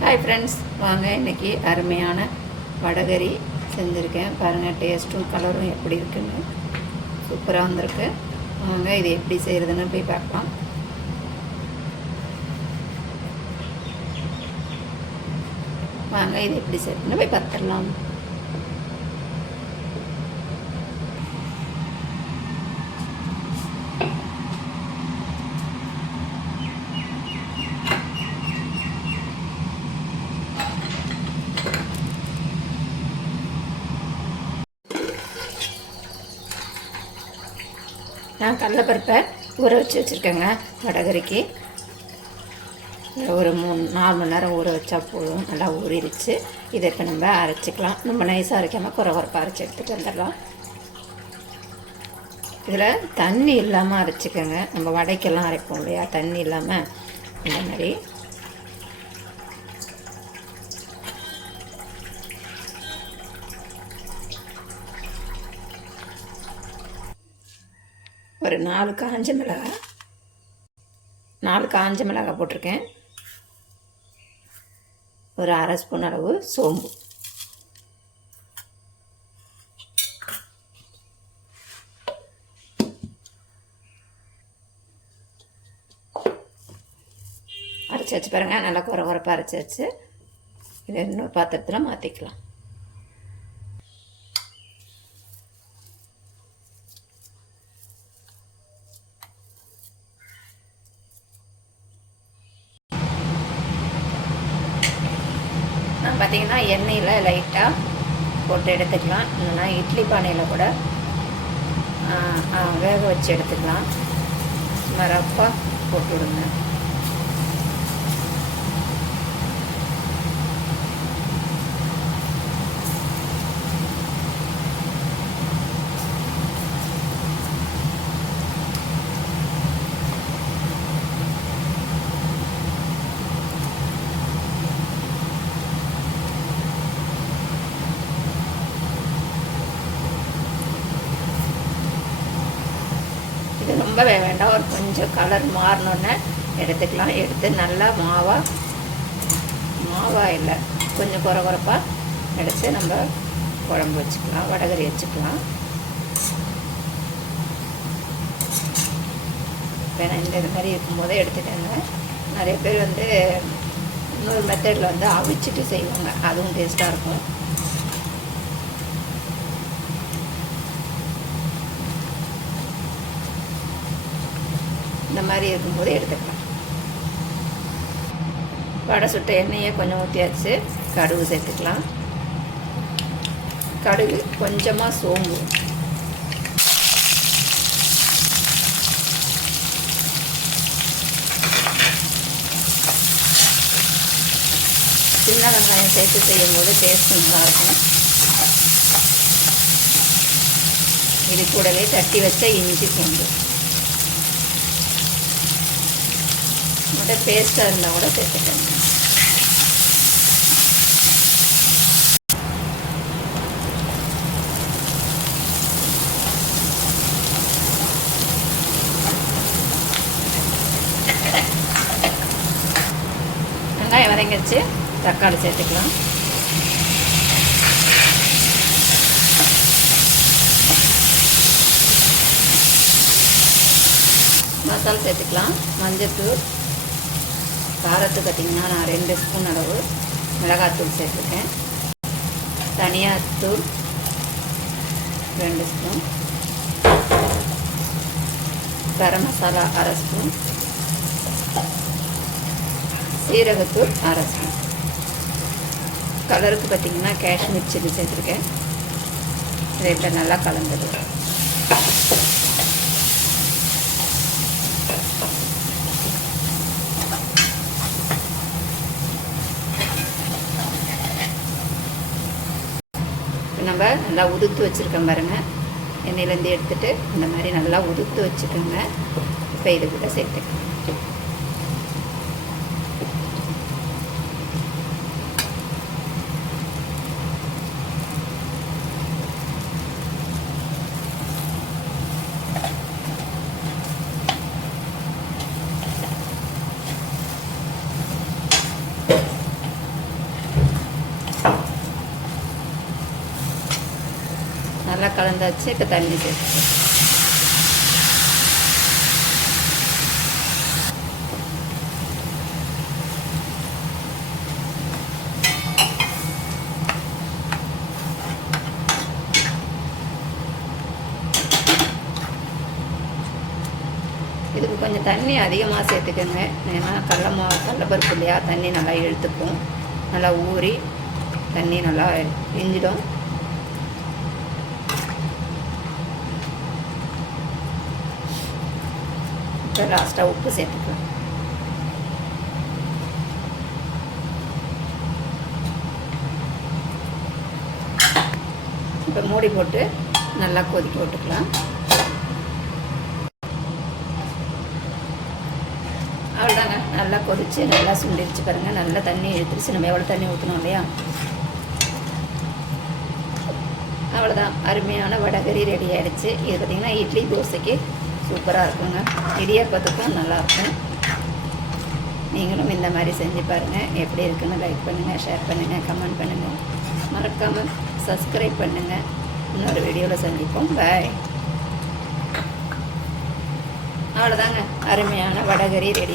Hi friends, வாங்க இன்றைக்கி அருமையான வடகறி செஞ்சுருக்கேன். பாருங்கள், டேஸ்ட்டும் கலரும் எப்படி இருக்குன்னு சூப்பராக வந்திருக்கு. வாங்க இது எப்படி செய்கிறதுன்னு போய் பார்க்கலாம். வாங்க இது எப்படி செய்கிறதுன்னு போய் பார்த்துடலாம். நான் கடலைப்பருப்பை ஊற வச்சுருக்கேங்க. வடகறிக்கு ஒரு 4 மணி நேரம் ஊற வச்சா போதும். நல்லா ஊறிடுச்சு. இதை இப்போ நம்ம அரைச்சிக்கலாம். நம்ம நைஸாக அரைக்காமல் குறைப்பாக அரைச்சி எடுத்துகிட்டு வந்துடலாம். இதில் தண்ணி இல்லாமல் அரைச்சிக்கோங்க. நம்ம வடைக்கெல்லாம் அரைப்போம் இல்லையா, தண்ணி இல்லாமல் இந்த மாதிரி. ஒரு 4 காஞ்ச மிளகாய் போட்டிருக்கேன். ஒரு அரை ஸ்பூன் அளவு சோம்பு, அரைச்சி வச்சு பாருங்கள். நல்லா குறைப்பாக அரைச்சி வச்சு இதை இன்னொரு பாத்திரத்தில் மாற்றிக்கலாம். பார்த்திங்கன்னா எண்ணெயில் லைட்டாக போட்டு எடுத்துக்கலாம். இல்லைன்னா இட்லி பானையில் கூட வேக வச்சு எடுத்துக்கலாம். சும்மா ரப்பாக போட்டு விடுங்க. இது ரொம்ப வேண்டாம், ஒரு கொஞ்சம் கலர் மாறினோன்னே எடுத்துக்கலாம். எடுத்து நல்லா மாவாக இல்லை, கொஞ்சம் குறைப்பாக எடுத்து நம்ம குழம்பு வச்சுக்கலாம், வடகறி வச்சுக்கலாம். இப்போ நான் இந்த மாதிரி இருக்கும்போதே எடுத்துட்டேங்க. நிறைய பேர் இன்னொரு மெத்தடில் அவிச்சிட்டு செய்வாங்க, அதுவும் டேஸ்ட்டாக இருக்கும். இந்த மாதிரி இருக்கும்போது எடுத்துக்கலாம். வடை சுட்ட எண்ணெயை கொஞ்சம் ஊற்றியாச்சு. கடுகு சேர்த்துக்கலாம். கடுகு, கொஞ்சமாக சோம்பு, சின்ன வெங்காயம் சேர்த்து செய்யும்போது டேஸ்ட் நல்லாயிருக்கும். இது கூடவே தட்டி வச்ச இஞ்சி பூண்டு மட்டும் பேஸ்ட்டாக இருந்தால் கூட சேர்த்துக்கணும். வெங்காயம் வதங்கிச்சு. தக்காளி சேர்த்துக்கலாம். மசாலா சேர்த்துக்கலாம். மஞ்சள்தூள், காரத்துக்கு பார்த்திங்கன்னா நான் 2 ஸ்பூன் அளவு மிளகாத்தூள் சேர்த்துருக்கேன். தனியாத்தூள் 2 ஸ்பூன், கரம் மசாலா அரை ஸ்பூன், சீரகத்தூள் அரை ஸ்பூன். கலருக்கு பார்த்திங்கன்னா காஷ்மீர் சில்லி சேர்த்துருக்கேன். இதை நல்லா கலந்துடு. நம்ம நல்லா உதுத்து வச்சுருக்கோம் பாருங்கள். எண்ணெயிலேருந்து எடுத்துகிட்டு இந்த மாதிரி நல்லா உதுத்து வச்சுக்கோங்க. இப்போ இது கூட சேர்த்துக்கலாம். நல்லா கலந்தாச்சு. இப்போ தண்ணி சேர்த்து இதுக்கு கொஞ்சம் தண்ணி அதிகமாக சேர்த்துக்கோங்க. ஏன்னா கடலைப்பருப்பு இல்லையா, தண்ணி நல்லா இழுத்துக்கும். நல்லா ஊறி தண்ணி நல்லா இஞ்சிடும். இப்போ லாஸ்ட்டாக உப்பு சேர்த்துக்கலாம். இப்போ மூடி போட்டு நல்லா கொதிக்க விட்டுக்கலாம். அவ்வளோதாங்க. நல்லா கொதிச்சு நல்லா சுண்டிருச்சு பாருங்கள். நல்லா தண்ணி இழுத்துருச்சு. நம்ம எவ்வளோ தண்ணி ஊற்றணும் இல்லையா. அவ்வளோதான், அருமையான வடகறி ரெடி ஆகிடுச்சு. இது பார்த்திங்கன்னா இட்லி தோசைக்கு சூப்பராக இருக்குங்க. இடியாப்பத்துக்கும் நல்லாயிருக்கும். நீங்களும் இந்த மாதிரி செஞ்சு பாருங்கள். எப்படி இருக்குன்னு லைக் பண்ணுங்கள், ஷேர் பண்ணுங்கள், கமெண்ட் பண்ணுங்கள். மறக்காமல் சப்ஸ்கிரைப் பண்ணுங்கள். இன்னொரு வீடியோவில் சந்திப்போம். பாய். அவ்வளோதாங்க, அருமையான வடகறி ரெடி.